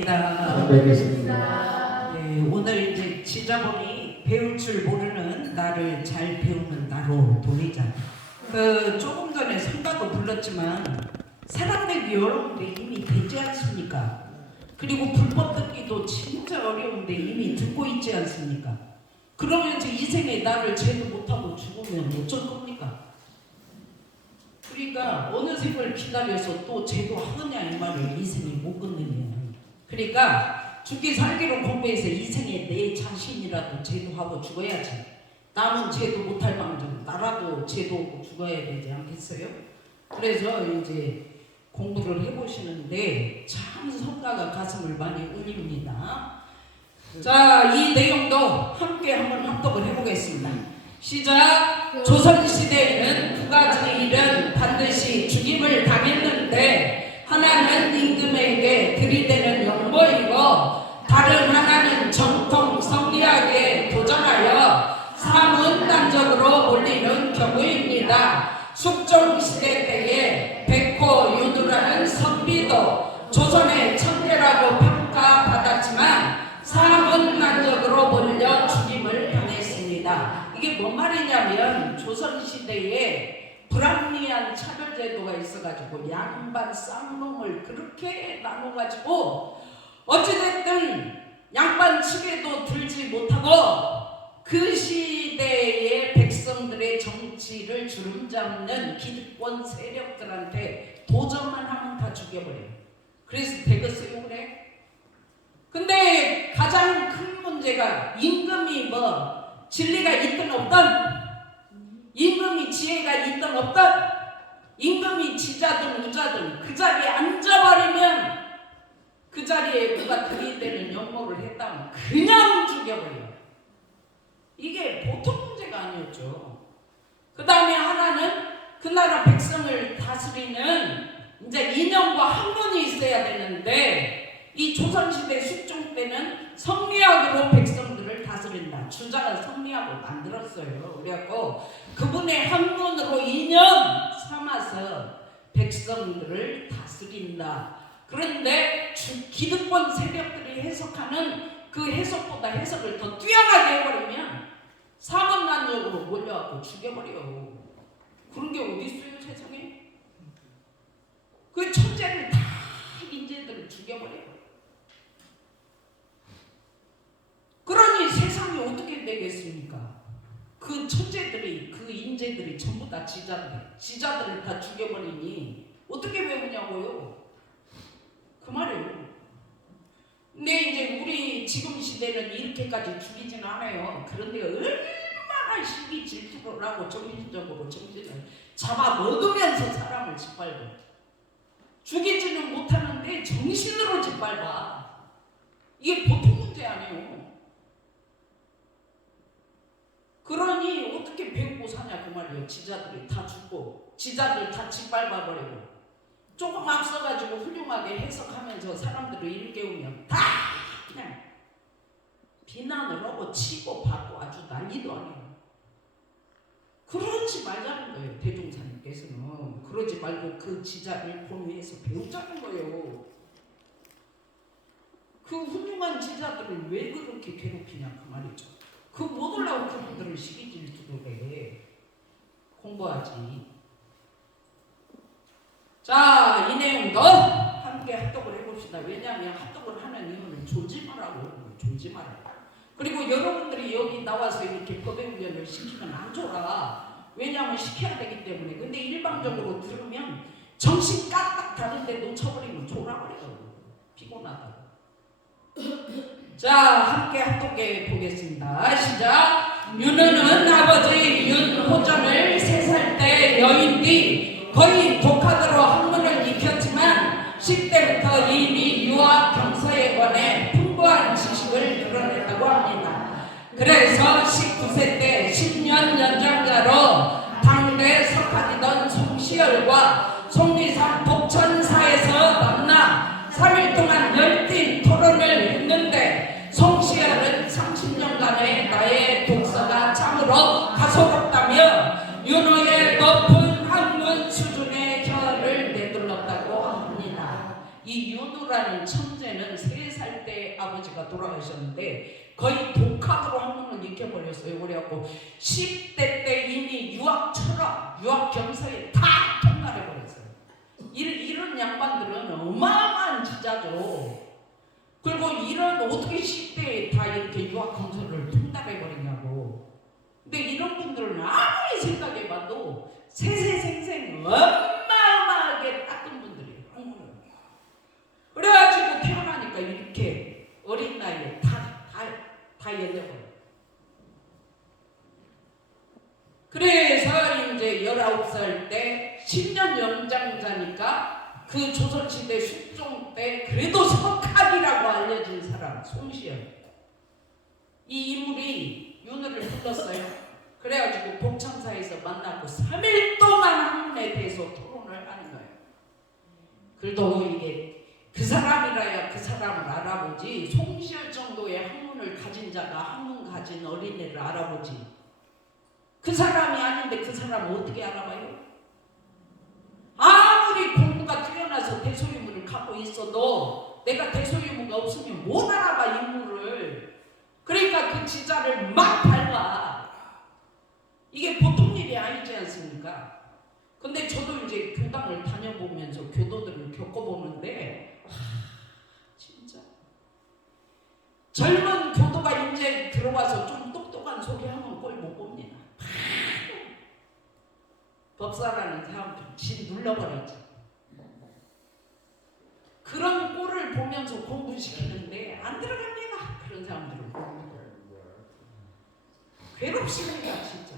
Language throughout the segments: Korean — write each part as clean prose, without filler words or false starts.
뵙겠습니다. 뵙겠습니다. 네, 오늘 이제 지자본이 배울 줄 모르는 나를 잘 배우는 나로 돌리자. 조금 전에 성가도 불렀지만 사랑내기 여러분들 이미 되지 않습니까? 그리고 불법 듣기도 진짜 어려운데 이미 듣고 있지 않습니까? 그러면서 인생에 나를 제도 못하고 죽으면 어쩔 겁니까? 그러니까 어느 생을 기다려서 또 제도 하느냐 이 말을 인생에 못 끊느냐. 그러니까 죽기 살기로 공부해서 인생에 내 자신이라도 제도하고 죽어야지. 남은 제도 못할 망정 나라도 제도하고 죽어야 되지 않겠어요? 그래서 이제 공부를 해보시는데 참 성가가 가슴을 많이 울립니다. 자, 이 내용도 함께 한번 합독을 해보겠습니다. 시작! 조선시대에는 두 가지 일은 반드시 죽임을 당했는데 하나는 임금에게 들이대는 영모이고 다른 하나는 정통 성리학에 도전하여 사문단적으로 올리는 경우입니다. 숙종시대 때에 백호 윤우라는 선비도 조선의 천재라고 평가받았지만 사문단적으로 몰려 죽임을 당했습니다. 이게 뭔 말이냐면 조선시대에 불합리한 차별제도가 있어가지고 양반 쌍놈을 그렇게 나눠가지고 어찌됐든 양반 측에도 들지 못하고 그 시대의 백성들의 정치를 주름잡는 기득권 세력들한테 도전만 하면 다 죽여버려요. 그래서 되겠어요 그래? 근데 가장 큰 문제가 임금이 뭐 진리가 있든 없든 임금이 지혜가 있든 없든 임금이 지자든 우자든 그 자리에 앉아버리면 그 자리에 누가 들이대는 영모를 했다면 그냥 죽여버려요. 이게 보통 문제가 아니었죠. 그 다음에 하나는 그 나라 백성을 다스리는 이제 인형과 학문이 있어야 되는데 이 조선시대 숙종 때는 성리학으로 백성들을 다스린다. 주자가 성리학을 만들었어요. 그래갖고 그분의 학문으로 인연 삼아서 백성들을 다스린다. 그런데 기득권 세력들이 해석하는 그 해석보다 해석을 더 뛰어나게 해버리면 사문단적으로 몰려갖고 죽여버려요. 그런 게 어디 있어요 세상에? 그 천재를 다 인재들을 죽여버려요. 그러니 세상이 어떻게 되겠습니까? 그 천재들이 그 인재들이 전부 다 지자들을 다 죽여버리니 어떻게 배우냐고요? 그 말이에요. 근데 이제 우리 지금 시대는 이렇게까지 죽이지는 않아요. 그런데 얼마나 시기 질투를 하고 정신적으로 정신을 잡아먹으면서 사람을 짓밟고 죽이지는 못하는데 정신으로 짓밟아. 이게 보통 문제 아니에요. 그러니 어떻게 배우고 사냐 그 말이에요. 지자들이 다 죽고 지자들 다 짓밟아버리고 조금 앞서가지고 훌륭하게 해석하면서 사람들을 일깨우면 다 그냥 비난을 하고 치고 받고 아주 난리도 아니에요. 그러지 말자는 거예요. 대종사님께서는 그러지 말고 그 지자를 본위해서 배우자는 거예요. 그 훌륭한 지자들을 왜 그렇게 괴롭히냐 그 말이죠. 그 못 올라온 그분들을 시기질투를 해. 공부하지. 자, 이 내용도 함께 합독을 해봅시다. 왜냐하면 합독을 하는 이유는 졸지마라고. 졸지마라. 그리고 여러분들이 여기 나와서 이렇게 법외훈련을 시키면 안 좋아. 왜냐하면 시켜야 되기 때문에. 근데 일방적으로 들으면 정신 까딱 다른데 놓쳐버리면 졸아버려요. 피곤하다고. 자, 함께 합독해 보겠습니다. 시작! 윤은은 아버지 윤호정을 3살 때 여인이 거의 독학으로 학문을 익혔지만 10대부터 이미 유학 경서에 관해 풍부한 지식을 드러냈다고 합니다. 그래서 19세 때 10년 연장자로 당대 석학이던 송시열과 속리산 복천사에서 만나 3일 동안 열띤 토론을 했는데 송시열은 30년간의 나의 독서가 참으로 가소롭다며 윤호의 높은 학문 수준의 혀를 내둘렀다고 합니다. 이 윤호라는 천재는 3살 아버지가 돌아가셨는데 거의 독학으로 학문을 익혀버렸어요. 그래갖고 10대 때 이미 유학 철학, 유학 경서에 다 통달해버렸어요. 이런 양반들은 어마어마한 지자죠. 그리고 이런 어떻게 10대에 다 이렇게 유학 경서를 통달해버리냐고. 근데 이런 분들은 아무리 생각해봐도 세세생생 어마어마하게 닦은 분들이에요. 학문을. 그래가지고 태어나니까 이렇게 어린 나이에 다 열려버려요. 그래서 이제 19살 때 10년 연장자니까 그 조선시대 숙종 때 그래도 석학이라고 알려진 사람 송시열, 이 인물이 윤호를 불렀어요. 그래가지고 복천사에서 만나고 3일 동안 학문에 대해서 토론을 하는 거예요. 그래도 이게 그 사람이라야 그 사람을 알아보지, 송시열 정도의 학문을 가진 자가 학문 가진 어린애를 알아보지, 그 사람이 아닌데 그 사람을 어떻게 알아봐요? 아무리 공부가 뛰어나서 대소유물을 갖고 있어도 내가 대소유무가 없으면 못 알아봐 인물을. 그러니까 그 지자를 막 밟아. 이게 보통 일이 아니지 않습니까? 근데 저도 이제 교당을 다녀보면서 교도들을 겪어보는데 진짜 젊은 교도가 이제 들어와서 좀 똑똑한 소리 하면 꼴 못 봅니다. 법사라는 사람들 진 눌러버리죠. 그런 꼴을 보면서 공부시키는데 안 들어갑니다. 그런 사람들은 괴롭습니다 진짜.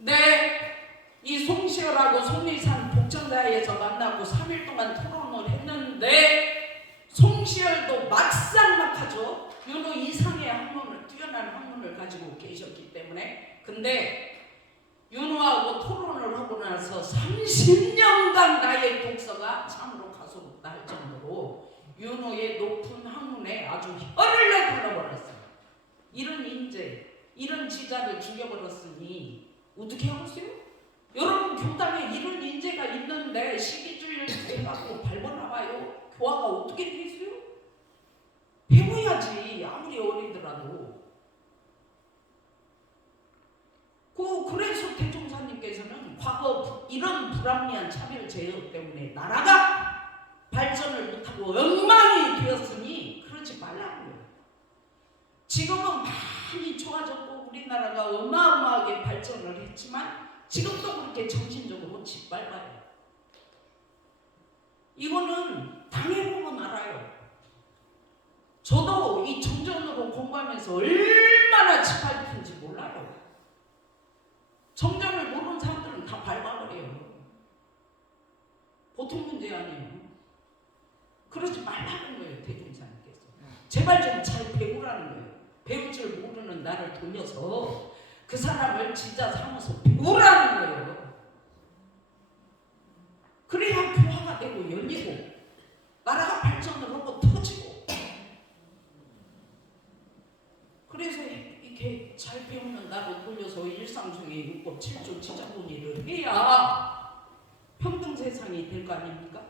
네, 이 송시열하고 송리산 복천사에서 만나고 3일 동안 토론을 했는데 송시열도 막상막하죠. 윤호 이상의 학문을, 뛰어난 학문을 가지고 계셨기 때문에. 근데 윤호하고 토론을 하고 나서 30년간 나의 독서가 참으로 가소롭다 할 정도로 윤호의 높은 학문에 아주 혀를 내둘러버렸어요. 이런 인재, 이런 지자를 죽여버렸으니 어떻게 하겠어요? 여러분 교당에 이런 인재가 있는데 시기줄을 해갖고 밟아나가요. 교화가 어떻게 되겠어요? 배워야지 아무리 어리더라도. 그래서 대종사님께서는 과거 이런 불합리한 차별 제어 때문에 나라가 발전을 못하고 엉망이 되었으니 그러지 말라고요. 지금은 많이 좋아졌고 우리나라가 어마어마하게 발전을 했지만 지금도 그렇게 정신적으로 짓밟아요. 이거는 당해보면 알아요. 저도 이 정전으로 공부하면서 얼마나 짓밟힌지 몰라요. 정전을 모르는 사람들은 다 밟아버려요. 보통 문제 아니에요. 그러지 말라는 거예요. 대종사님께서 제발 좀 잘 배우라는 거예요. 배울 줄 모르는 나를 돌려서 그 사람을 진짜 삼아서 배우라는 거예요. 그래야 교화가 되고 열리고 나라가 발전을 하고 터지고. 그래서 이렇게 잘 배우는 나를 돌려서 일상 중에 율법 7조 지자본의를 해야 평등 세상이 될 거 아닙니까?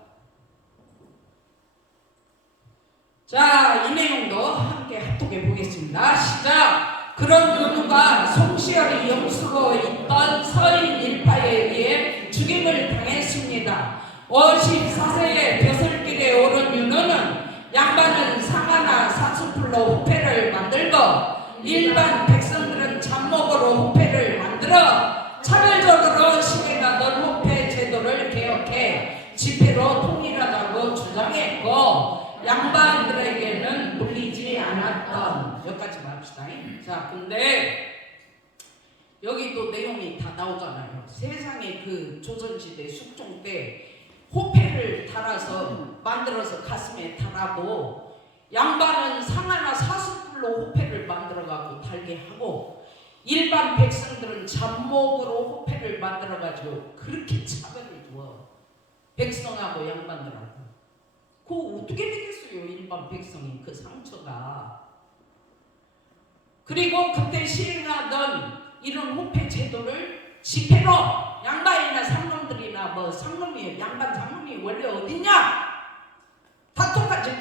자, 이 내용도 함께 합독해 보겠습니다. 시작! 그런 윤호가 송시열이 영수로 있던 서인 일파에 의해 죽임을 당했습니다. 54세의 벼슬길에 오른 윤호는 양반은 상하나 사수풀로 호패를 만들고 일반 백성들은 잡목으로 호패를 만들어 차별적으로 시대가 호패 제도를 개혁해 지폐로 통일하자고 주장했고 양반들에게는 물리지 않았던. 여기까지 합시다. 자, 근데 여기 또 내용이 다 나오잖아요. 세상에 그 조선시대 숙종 때 호패를 달아서 만들어서 가슴에 달아도 양반은 상하나 사수풀로 호패를 만들어가지고 달게 하고 일반 백성들은 잡목으로 호패를 만들어가지고 그렇게 차별을 두어. 백성하고 양반들하고. 그거 어떻게 되겠어요? 일반 백성이 그 상처가. 그리고 그때 시행하던 이런 호패 제도를 지폐로 양반이나 상놈들이나 뭐 상놈이 양반 상놈이 원래 어딨냐? 다 똑같이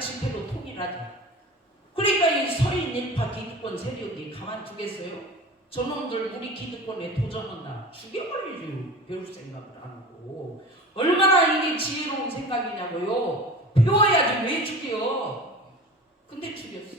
두겠어요? 저놈들 우리 기득권에 도전한다. 죽여버리죠. 배울 생각을 안 하고. 얼마나 이게 지혜로운 생각이냐고요. 배워야지 왜 죽여. 근데 죽였어.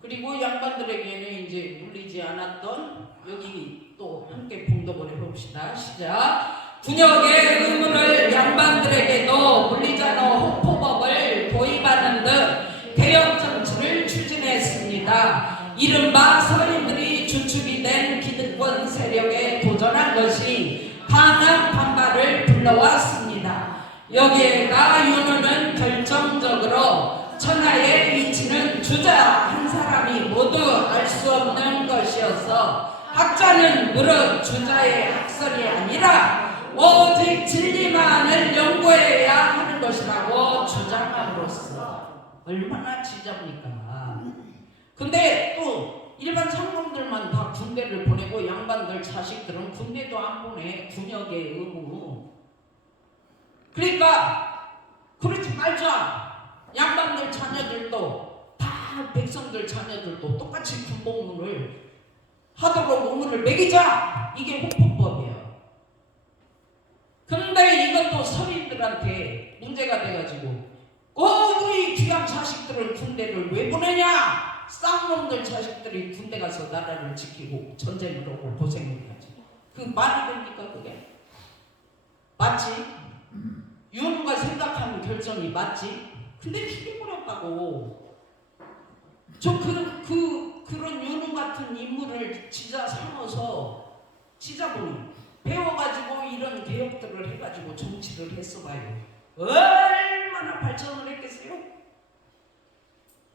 그리고 양반들에게는 이제 물리지 않았던, 여기 또 함께 봉독을 해봅시다. 시작. 군역의 의무를 양반들에게도 물리지 않은 호포법을 도입하는 등 개혁 정치를 추진했습니다. 이른바 서인들이 주축이 된 기득권 세력에 도전한 것이 강한 반발을 불러왔습니다. 여기에가 윤호는 결정적으로 천하의 위치는 주자 한 사람이 모두 알 수 없는 것이어서 학자는 무릇 주자의 학설이 아니라 오직 진리만을 연구해야 하는 것이라고 주장함으로써. 얼마나 지잡니까. 근데 또 일반 상놈들만 다 군대를 보내고 양반들 자식들은 군대도 안 보내. 군역의 의무. 그러니까 그러지 말자. 양반들 자녀들도 다 백성들 자녀들도 똑같이 군복무를 하도록 의무를 매기자. 이게 호포법이에요. 근데 이것도 서민들한테 문제가 돼가지고 우리 귀한 자식들을 군대를 왜 보내냐. 쌍놈들 자식들이 군대 가서 나라를 지키고 전쟁을 하고 고생을 하지. 그 말이 됩니까 그게? 맞지? 윤호가 생각하는 결정이 맞지? 근데 죽여버렸다고. 저 그런 윤호 같은 인물을 지자 삼아서 지자보니 배워가지고 이런 개혁들을 해가지고 정치를 했어봐요. 얼마나 발전을 했겠어요?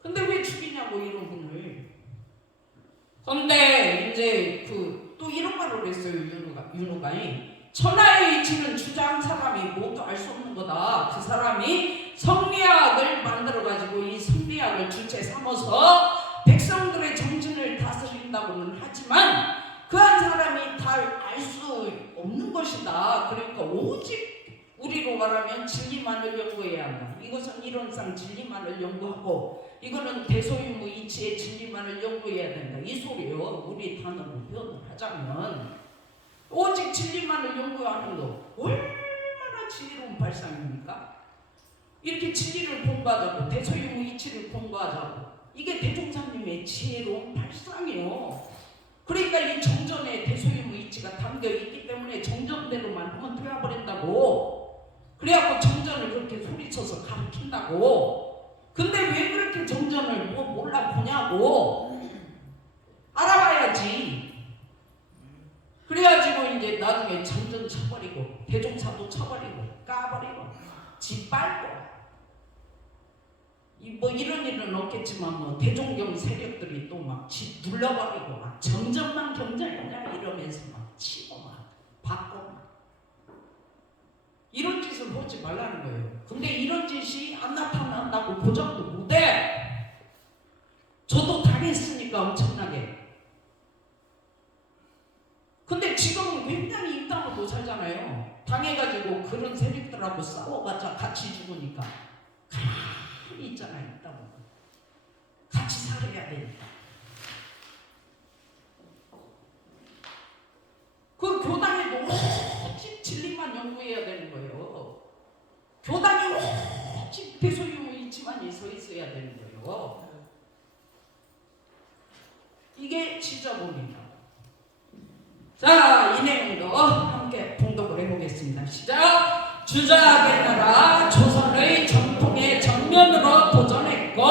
근데 왜 죽이냐고 이런 분을. 근데 이제 또 이런 말을 했어요. 윤호가 천하의 이치는 주장 사람이 모두 알 수 없는 거다. 그 사람이 성리학을 만들어가지고 이 성리학을 주체 삼아서 백성들의 정신을 다스린다고는 하지만 그 한 사람이 다 알 수 없는 것이다. 그러니까 오직 우리로 말하면 진리만을 연구해야 한다. 이것은 이론상 진리만을 연구하고 이거는 대소유무 이치의 진리만을 연구해야 된다. 이 소리요. 우리 단어로 표현을 하자면 오직 진리만을 연구하는 거 얼마나 지혜로운 발상입니까? 이렇게 진리를 공부하자고 대소유무 이치를 공부하자고 이게 대종사님의 지혜로운 발상이에요. 그러니까 이 정전에 대소유무 이치가 담겨있기 때문에 정전대로만 하면 되어버린다고. 그래갖고 정전을 그렇게 소리쳐서 가르친다고. 근데 왜 그렇게 정전을 몰라보냐고. 알아봐야지. 그래가지고 이제 나중에 정전 쳐버리고 대종사도 쳐버리고 까버리고 짓밟고 뭐 이런 일은 없겠지만 뭐 대종경 세력들이 또 막 집 눌러버리고 막 정전만 경전이냐 이러면서 막 치고 막 받고 막 이런 짓을 하지 말라는 거예요. 근데 이런 짓이 안 나타난다고 보장도 못해. 저도 당했으니까 엄청나게. 근데 지금은 굉장히 입다물고 살잖아요. 당해가지고 그런 세력들하고 싸워봤자 같이 죽으니까 가만히 있잖아요. 입다물고 같이 살아야 되니까. 그 교단에도 오직 진리만 연구해야 되는 거예요. 교단이 오직 대소유무 이치만 서 있어야 되는 거예요. 이게 지저분입니다. 자, 이 내용도 함께 봉독을 해보겠습니다. 시작! 주자의 나라 조선의 전통의 정면으로 도전했고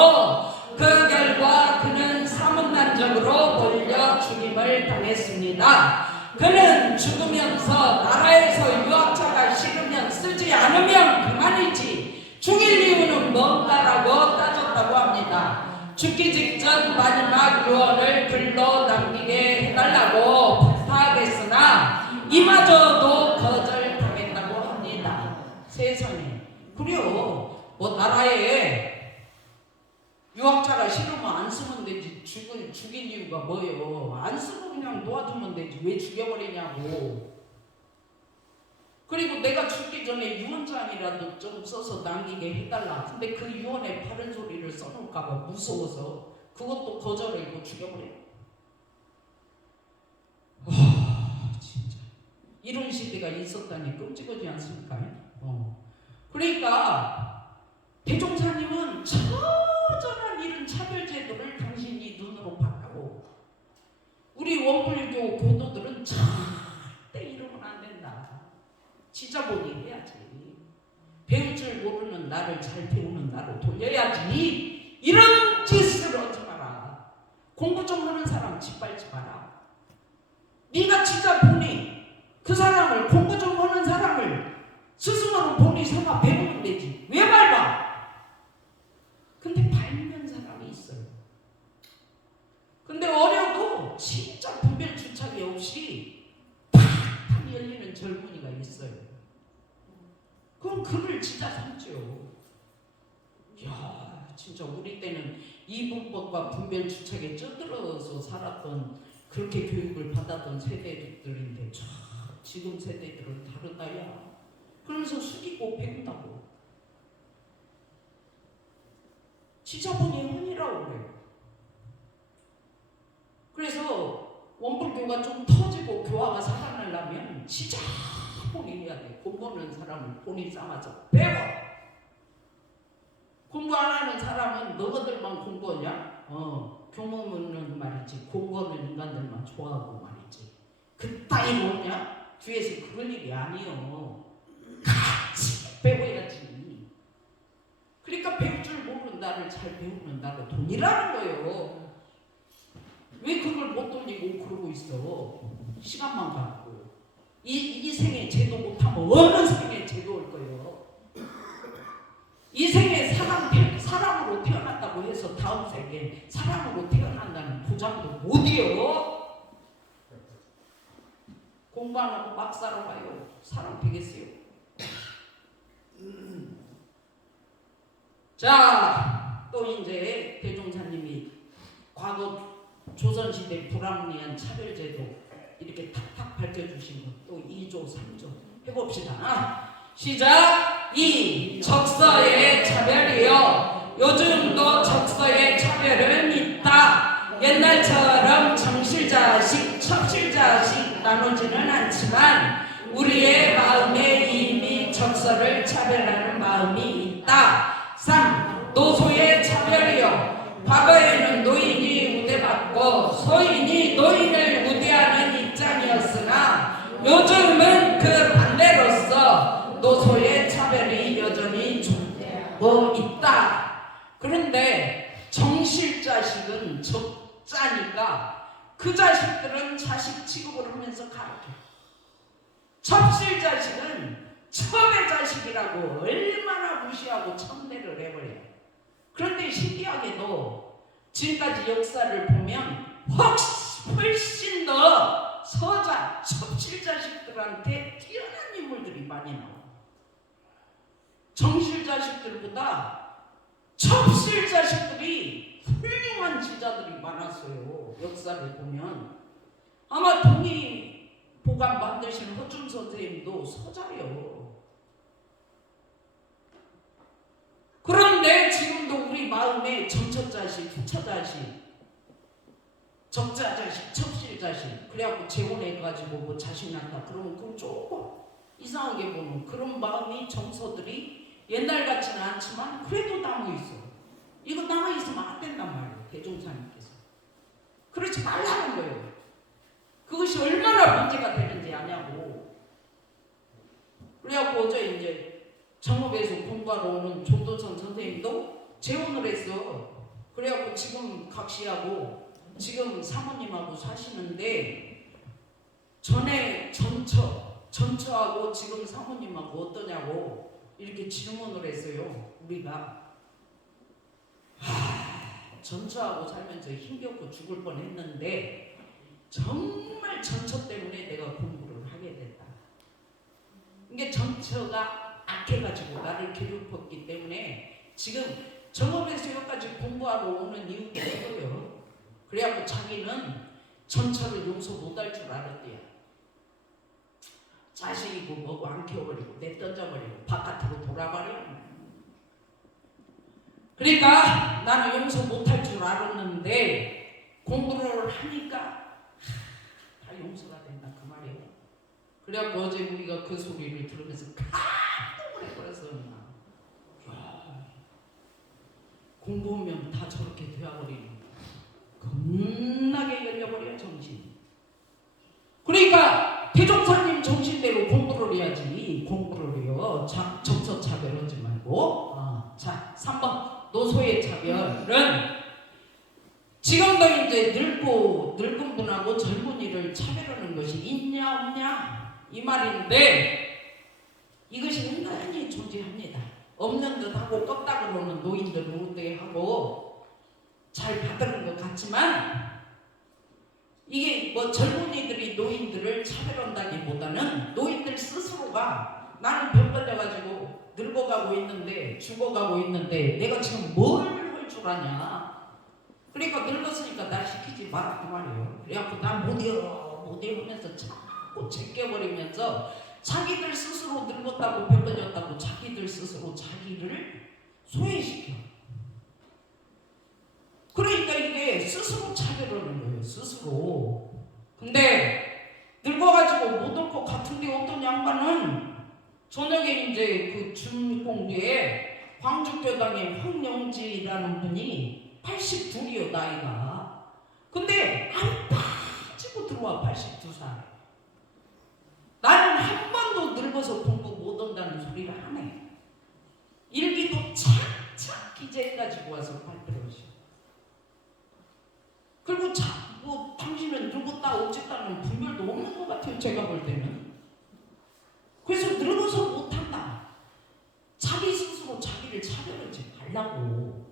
그 결과 그는 사문난적으로 몰려 죽임을 당했습니다. 그는 죽으면서 나라에서 유학자가 싫으면 쓰지 않으면 그만이지 죽일 이유는 뭔가라고 따졌다고 합니다. 죽기 직전 마지막 유언을 글로 남기게 해달라고 부탁했으나 이마저도 거절당했다고 합니다. 세상에. 그래요. 뭐 나라에 유학자가 싫으면 안 쓰면 되지. 죽인 이유가 뭐예요? 안 쓰고 그냥 놓아두면 되지. 왜 죽여버리냐고. 그리고 내가 죽기 전에 유언장이라도 좀 써서 남기게 해달라. 근데 그 유언에 바른 소리를 써놓을까봐 무서워서 그것도 거절하고 죽여버려. 진짜 이런 시대가 있었다니 끔찍하지 않습니까? 그러니까 대종사님은 처절한 이런 차별제도를 당신이 눈으로 봤다고. 우리 원불교 교도들은 절대 이러면 안 된다. 지자본이 해야지. 배울 줄 모르는 나를 잘 배우는 나로 돌려야지. 이런 짓을 하지 마라. 공부 좀 하는 사람 짓밟지 마라. 네가 진짜 보니 그 사람을, 공부 좀 하는 사람을 스승으로 보니 삼아 배우면 되지. 왜 밟아? 근데 밟는 사람이 있어요. 근데 어려도 진짜 분별 주착이 없이 팍팍 열리는 젊은이가 있어요. 그럼 그를 진짜 삼죠. 이야, 진짜 우리 때는 이분법과 분별 주착에 쪄들어서 살았던, 그렇게 교육을 받았던 세대들인데 지금 세대들은 다르다야. 그러면서 숙이고 배운다고. 지자본이 혼이라고 그래요. 그래서 원불교가 좀 터지고 교화가 살아나려면 지자본이 해야 돼. 공부하는 사람을 본인 삼아서 배워. 공부 안 하는 사람은 너희들만 공부하냐? 교문은 말이지, 공부하는 인간들만 좋아하고 말이지. 그따위로 오냐? 뒤에서 그런 일이 아니요. 같이 배워야지. 그러니까 배울 줄 모르는 나를 잘 배우는 나로 돈이라는 거예요. 왜 그걸 못 돌리고 그러고 있어? 시간만 갖고. 이 생에 제도 못하면 어느 생에 제도 올 거예요. 이 생에 사람으로 태어났다고 해서 다음 생에 사람으로 태어난다는 보장도 못해요. 공부 안 하고 막 살아봐요. 사람 되겠어요? 자, 또 이제 대종사님이 과거 조선시대 불합리한 차별제도 이렇게 탁탁 밝혀주신 것 또 2조 3조 해봅시다. 시작! 2. 적서의 차별이요. 요즘도 적서의 차별은 있다. 옛날처럼 정실자식, 첩실자식 나누지는 않지만 우리의 마음에 이미 적서를 차별하는 마음이 있다. 3. 노소의 차별이요. 과거에는 노인이 우대받고 소인이 노인을 우대하는 입장이었으나 요즘은 그 반대로서 노소의 차별이 여전히 존재하고 있다. 그런데 정실자식은 적자니까 그 자식들은 자식 취급을 하면서 가르쳐. 첩실자식은 첩의 자식이라고 얼마나 무시하고 천대를 해버려요. 그런데 신기하게도 지금까지 역사를 보면 훨씬 더 서자, 첩실자식들한테 뛰어난 인물들이 많이 나와요. 정실자식들보다 첩실자식들이 훌륭한 지자들이 많았어요. 역사를 보면. 아마 동의 보감 만드신 허준 선생님도 서자예요. 그런데 지금도 우리 마음에 정처자식, 후처자식, 적자자식, 첩실자식, 그래갖고 재혼해가지고 뭐 자식 낳다 그러면 그럼 조금 이상하게 보는 그런 마음이 정서들이 옛날 같지는 않지만 그래도 남아있어. 이거 남아있으면 안 된단 말이에요. 대종사님께서 그렇지 말라는 거예요. 그것이 얼마나 문제가 되는지 아냐고. 그래갖고 어제 이제 정읍에서 공부하러 오는 조도선 선생님도 재혼을 했어. 그래갖고 지금 각시하고 지금 사모님하고 사시는데 전에 전처하고 지금 사모님하고 어떠냐고 이렇게 질문을 했어요. 우리가 전처하고 살면서 힘겹고 죽을 뻔했는데 정말 전처 때문에 내가 공부를 하게 됐다. 이게 전처가 악해가지고 나를 괴롭혔기 때문에 지금 정읍에서 여기까지 공부하러 오는 이유도 없어요. 그래갖고 자기는 전처를 용서 못할 줄 알았대요. 자식이고 뭐고 안 키워버리고 내던져버리고 바깥으로 돌아버려. 그러니까 나는 용서 못할 줄 알았는데 공부를 하니까 다 용서가 된다 그 말이에요. 그래갖고 어제 우리가 그 소리를 들으면서 감동을 해버렸어. 공부하면 다 저렇게 되어버리는 겁나게 열려버려 정신. 그러니까 대종사님 정신대로 공부를 해야지. 공부를 해요. 정서차별하지 말고. 자 3번 노소의 차별은 지금도 이제 늙은 분하고 젊은이를 차별하는 것이 있냐 없냐 이 말인데 이것이 은근히 존재합니다. 없는 듯하고 껍다구로는 노인들 우대하고 잘 받는 것 같지만 이게 뭐 젊은이들이 노인들을 차별한다기보다는 노인들 스스로가 나는 병 걸려가지고 늙어가고 있는데 죽어가고 있는데 내가 지금 뭘 할 줄 아냐. 그러니까 늙었으니까 날 시키지 마라 그 말이에요. 그래갖고 난 못해 하면서 자꾸 제껴버리면서 자기들 스스로 늙었다고 병 걸렸다고 자기들 스스로 자기를 소외시켜. 그러니까 이게 스스로 차별하는 거예요. 스스로. 근데 늙어가지고 못 올 것 같은데 어떤 양반은 저녁에 이제 그 중공교에 광주교당의 황영지라는 분이 82이요 나이가. 근데 안 빠지고 들어와 82살. 나는 한 번도 늙어서 공부 못한다는 소리를 안 해. 일기도 착착 기재해가지고 와서 발표하셔. 그리고 뭐 당신은 늙었다 어쨌다는 분별도 없는 것 같아요. 제가 볼 때는. 그래서 늙어서 못한다. 자기 스스로 자기를 차별하지 말라고.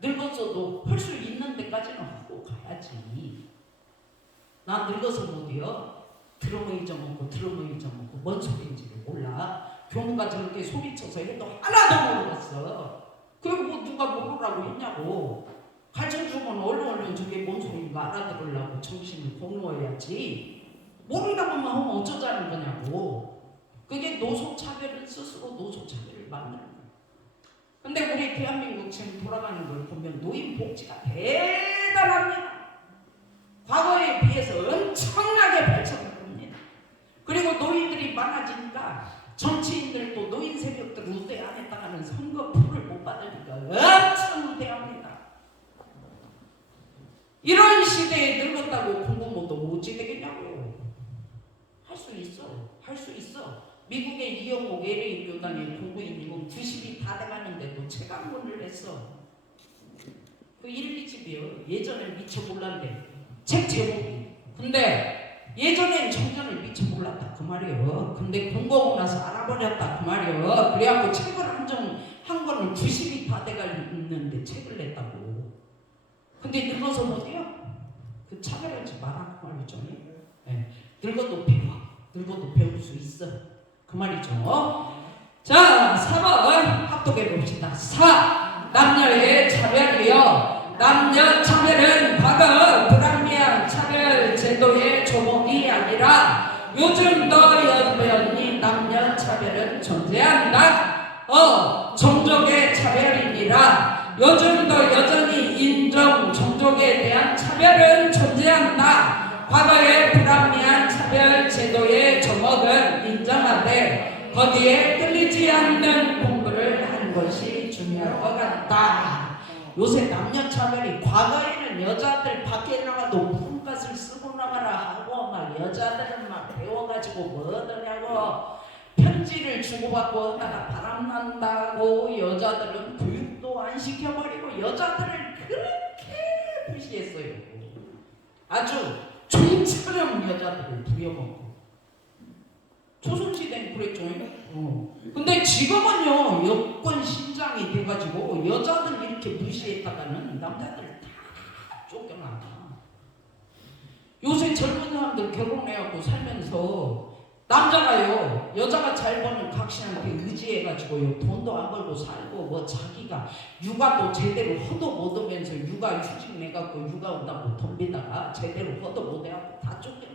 늙어서도 할 수 있는 데까지는 하고 가야지. 나 늙어서 못해요. 드럼을 잊어먹고 뭔 소리인지를 몰라. 교무가 저렇게 소리쳐서 해도 하나도 모르겠어. 그리고 뭐 누가 모르라고 했냐고. 가르쳐주면 얼른 저게 뭔 소리인가 알아들으려고 정신을 공유해야지. 모른다고만 하면 어쩌자는 거냐고. 그게 노소차별은 스스로 노소차별을 만드는 거야. 근데 우리 대한민국 지금 돌아가는 걸 보면 노인복지가 대단합니다. 과거에 비해서 엄청나게 발전을 합니다. 그리고 노인들이 많아지니까 정치인들도 노인 세력들 우대 안 했다가는 선거 표를 못 받으니까 엄청 우대합니다. 이런 시대에 늙었다고 공부 못하고 어찌 되겠냐고. 할 수 있어. 할 수 있어. 미국의 이영옥 LA 교단의 공부인님은 90이 다 돼가는데도 책 한 권을 했어. 그 일기집이요. 예전에 미처 몰랐는데 책 제목이. 근데 예전엔 정전을 미처 몰랐다 그 말이에요. 근데 공부하고 나서 알아버렸다 그 말이에요. 그래갖고 책을 한 권을 90이 다 돼가 있는데 책을 냈다고. 근데 늙어서 못해요? 그 차별하지 마라 그 말이죠. 네. 늙어도 배울 수 있어 그 말이죠. 자 4번 합독해 봅시다. 4. 남녀의 차별이요. 남녀 차별은 과거 불합리한 차별 제도의 조목이 아니라 요즘도 여전히 남녀 차별은 존재한다. 종족의 차별이니라. 요즘도 여전히 인종, 종족에 대한 차별은 존재한다. 과거의 불합리한 차별 제도의 조목은 인정하되 거기에 끌리지 않는 공부를 하는 것이 중요할 것 같다. 요새 남녀 차별이 과거에는 여자들 밖에 나가도 품값을 쓰고 나가라 하고 막 여자들은 막 배워가지고 뭐하더냐고 편지를 주고받고 하다가 바람난다고 여자들은 교육도 안 시켜버리고 여자들을 그렇게 무시했어요. 아주 좀처럼 여자들을 부려먹고. 조선시대는 그랬죠. 근데 지금은요 여권 신장이 돼가지고 여자들 이렇게 무시했다가는 남자들 다 쫓겨나. 요새 젊은 사람들 결혼해갖고 살면서 남자가요 여자가 잘 버는 각신한테 의지해가지고요 돈도 안 벌고 살고 뭐 자기가 육아도 제대로 허도 못 하면서 육아 휴직 내갖고 육아 온다고 돈 비다가 제대로 허도 못 해갖고 다 쫓겨나.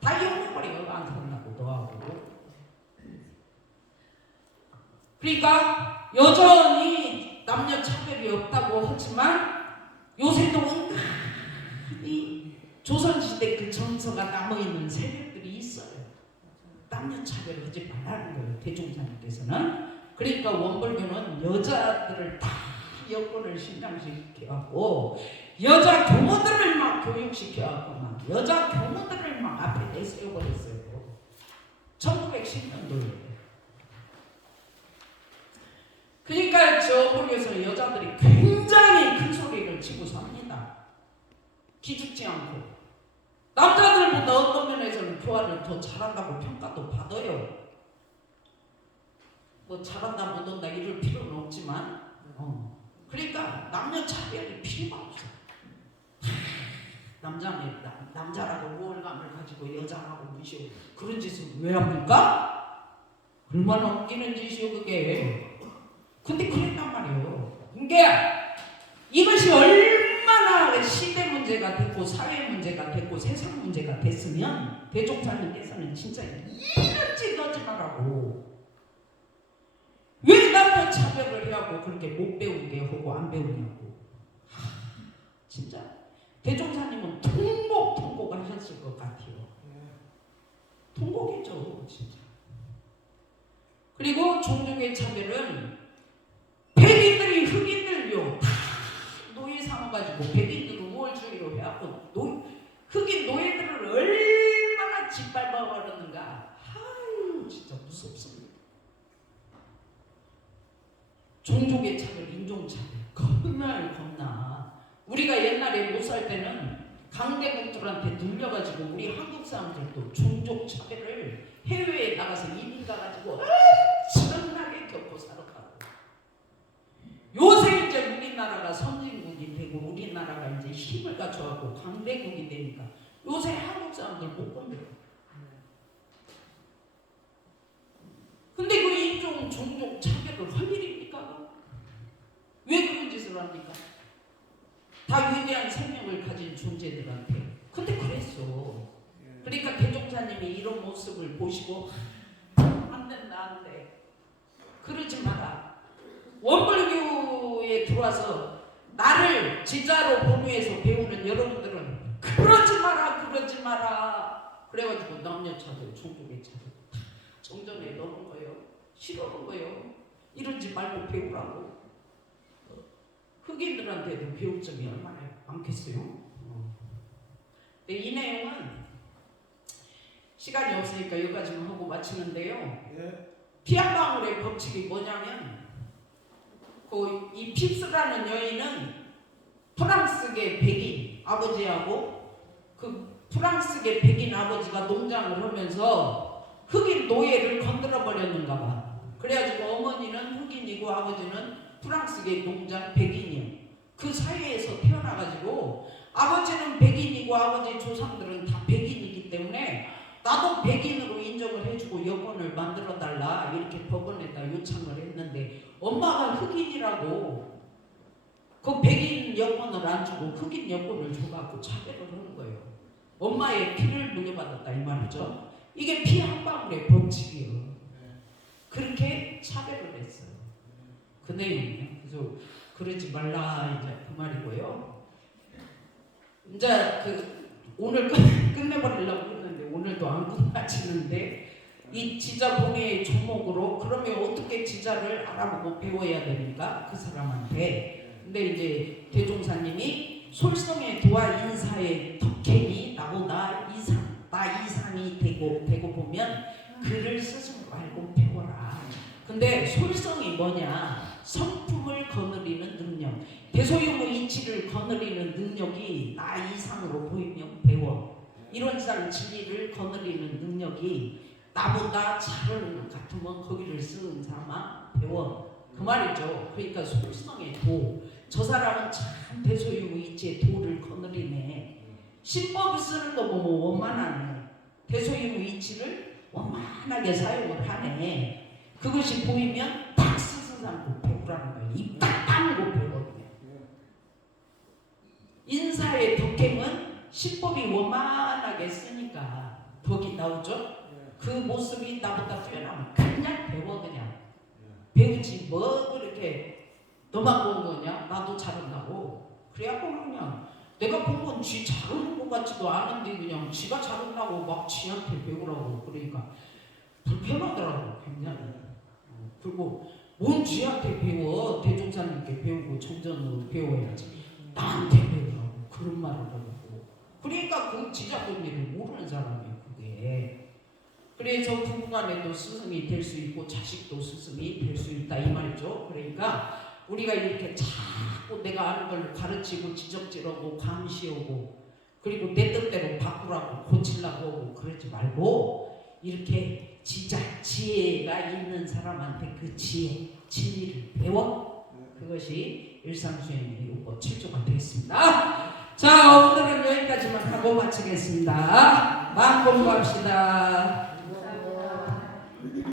다 이혼해버려요. 안 살라고 너하고. 그러니까 여전히 남녀 차별이 없다고 하지만 요새도 은근히 조선시대 그 정서가 남아있는 세력들이 있어요. 남녀 차별을 하지 말라는 거예요. 대종사님께서는. 그러니까 원불교는 여자들을 다 여권을 신장시켜갖고 여자 교모들을 막 교육시켜갖고 막 여자 교모들을 막 앞에 내세워버렸어요. 1910년도에. 그러니까 저 불교에서 여자들이 굉장히 큰 소리를 치고 삽니다. 기죽지 않고. 남자들보다 어떤 면에서는 교화를 더 잘한다고 평가도 받아요. 뭐 잘한다 못한다 이럴 필요는 없지만 그러니까 남녀 차별이 필요가 없어. 남자라고 우월감을 가지고 여자라고 무시하고 그런 짓을 왜 합니까? 얼마나 웃기는 짓이요 그게. 근데 그랬단 말이에요. 그러니까 이것이 얼마나 시대 문제가 됐고 사회 문제가 됐고 세상 문제가 됐으면 대종사님께서는 진짜 이런 짓 하지 말라고. 왜 남녀 차별을 해하고 그렇게 못 배우게 하고 안 배우냐고. 진짜 대종사님은 통곡 하셨을 것 같아요. 통곡이죠 진짜. 그리고 종족의 차별은 백인들이 흑인들요 다 노예 삼아가지고 백인들을 우월주의로 해갖고 흑인 노예들을 얼마나 짓밟아버렸는가. 아유 진짜 무섭습니다. 종족의 차별, 인종차별 겁나. 우리가 옛날에 못 살 때는 강대국들한테 눌려가지고 우리 한국 사람들도 종족 차별을 해외에 나가서 이민 가가지고 엄청나게 겪고 살아가고. 요새 이제 우리나라가 선진국이 되고 우리나라가 이제 힘을 갖춰갖고 강대국이 되니까 요새 한국 사람들 못 건드려. 근데 그 인종, 종족 차별을 할 일입니까? 왜 그런 짓을 합니까? 다 위대한 생명을 가진 존재들한테. 근데 그랬어. 그러니까 대종사님이 이런 모습을 보시고 안 된다 안 돼. 그러지 마라. 원불교에 들어와서 나를 지자로 본위에서 배우는 여러분들은 그러지 마라. 그래가지고 남녀 차별, 종족의 차별 다 정전에 넣는 거예요. 싫어하는 거예요. 이러지 말고 배우라고. 흑인들한테도 배울 점이 얼마나 많겠어요. 근데 이 내용은 시간이 없으니까 여기까지만 하고 마치는데요. 피 한 방울의 법칙이 뭐냐면 이 핍스라는 여인은 프랑스계 백인 아버지하고 그 프랑스계 백인 아버지가 농장을 하면서 흑인 노예를 건드려 버렸는가 봐. 그래가지고 어머니는 흑인이고 아버지는 프랑스계 농장 백인이에요. 그 사이에서 태어나가지고 아버지는 백인이고 아버지 조상들은 다 백인이기 때문에 나도 백인으로 인정을 해주고 여권을 만들어달라 이렇게 법원에다 요청을 했는데 엄마가 흑인이라고 그 백인 여권을 안 주고 흑인 여권을 줘갖고 차별을 하는 거예요. 엄마의 피를 물려받았다 이 말이죠. 이게 피 한 방울의 법칙이에요. 그렇게 차별을 했어요. 그 내용이에요. 그래서 그러지 말라 이제 그 말이고요. 이제 오늘 끝내버리려고 했는데 오늘도 안 끝마치는데 이 지자본의 조목으로 그러면 어떻게 지자를 알아보고 배워야 됩니까? 그 사람한테. 근데 이제 대종사님이 솔성의 도와 인사의 덕행이 나보다 나 이상이 되고 보면 글을 스스로 알고 배워라. 근데 솔성이 뭐냐? 성품을 거느리는 능력, 대소유무 이치를 거느리는 능력이 나 이상으로 보이면 배워. 이론상 진리를 거느리는 능력이 나보다 잘하는 것 같으면 거기를 쓰는 사람아 배워. 그 말이죠. 그러니까 솔성의 도. 저 사람은 참 대소유무 이치의 도를 거느리네. 신법을 쓰는 거 보면 원만하네. 대소유무 이치를 원만하게 사용을 하네. 그것이 보이면 딱 스스로 배우라는 거예요. 입 딱 다물고 배우거든요. 인사의 덕행은 신법이 원만하게 쓰니까 덕이 나오죠. 그 모습이 나보다 뛰어나면 그냥 배워. 그냥 배우지 뭐 그렇게 너만 본 거냐? 나도 잘한다고. 그래갖고 그냥 내가 본 건 쥐 잘하는 것 같지도 않은데 그냥 쥐가 잘한다고 막 쥐한테 배우라고. 그러니까 불편하더라고 굉장히. 그리고 뭔 쥐한테 배워? 대종사님께 배우고 청전으로 배워야지. 나한테 배우라고 그런 말을 하고. 그러니까 그 지작은 일을 모르는 사람이에요 그게. 그래서 부부간에도 스승이 될 수 있고 자식도 스승이 될 수 있다 이 말이죠. 그러니까 우리가 이렇게 자꾸 내가 아는 걸 가르치고 지적질하고 감시하고 그리고 내 뜻대로 바꾸라고 고치려고 하고 그러지 말고 이렇게 지혜가 있는 사람한테 그 지혜, 진리를 배워. 그것이 일상수행의 요법 7조가 되겠습니다. 자, 오늘은 여기까지만 하고 마치겠습니다. 마음 공부합시다.